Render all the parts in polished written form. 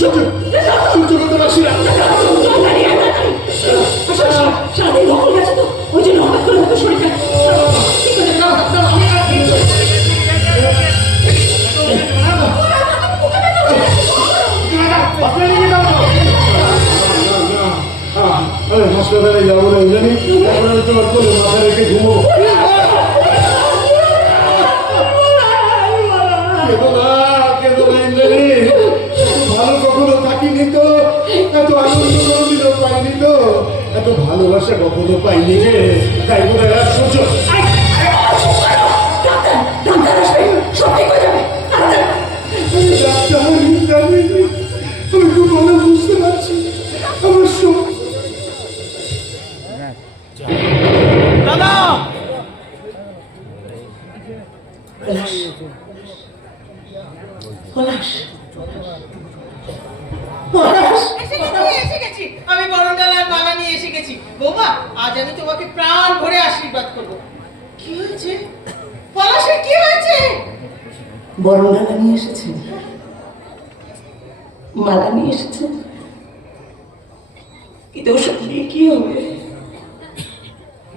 সহ্য করতে পারছি না। সারাদিন ভকল গেছে তো, ওই জন্য হঠাৎ করে হয়তো শরীরটা ঠিক আছে। হাসপাতালে যাবো না জানি, তোমার কোলে মাথা রেখে ঘুমো। ভালো কখনো থাকিনি তো, এত আনন্দ কোনোদিনও পাইনি তো, এত ভালোবাসা কখনো পাইনি রে। তাই বোধ হয় সহ্য। আমি খুব ভালো বুঝতে পারছি আমার দাদা আমি বরণডালার মালা নিয়ে এসে গেছি। বৌমা, আজ আমি তোমাকে প্রাণ ভরে আশীর্বাদ করবো। কি হয়েছে পলাশের, কি হয়েছে? বরণডালা নিয়ে এসেছেন, মালা নিয়ে এসেছেন, কিন্তু ওসব দিয়ে কি হবে?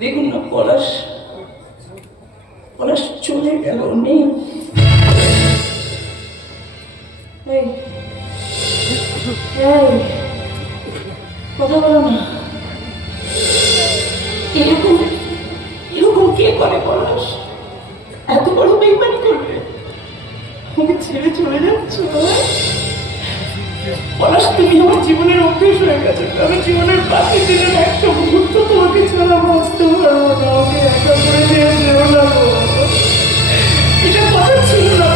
দেখুন না, পলাশ চলে গেল, নেই। কথা বলো না। এরকম কে করে পলাশ? এত বড় বেইমানি করবে? আমাকে ছেড়ে চলে যাচ্ছ পলাশ? তুমি আমার জীবনের অভ্যেস হয়ে গেছে। আমি জীবনের বাকি দিনের একটা মুহূর্ত তোমাকে ছাড়া বাঁচতে পারবো না। আমাকে একা করে দিয়ে যেও না, এটা কথা ছিল না।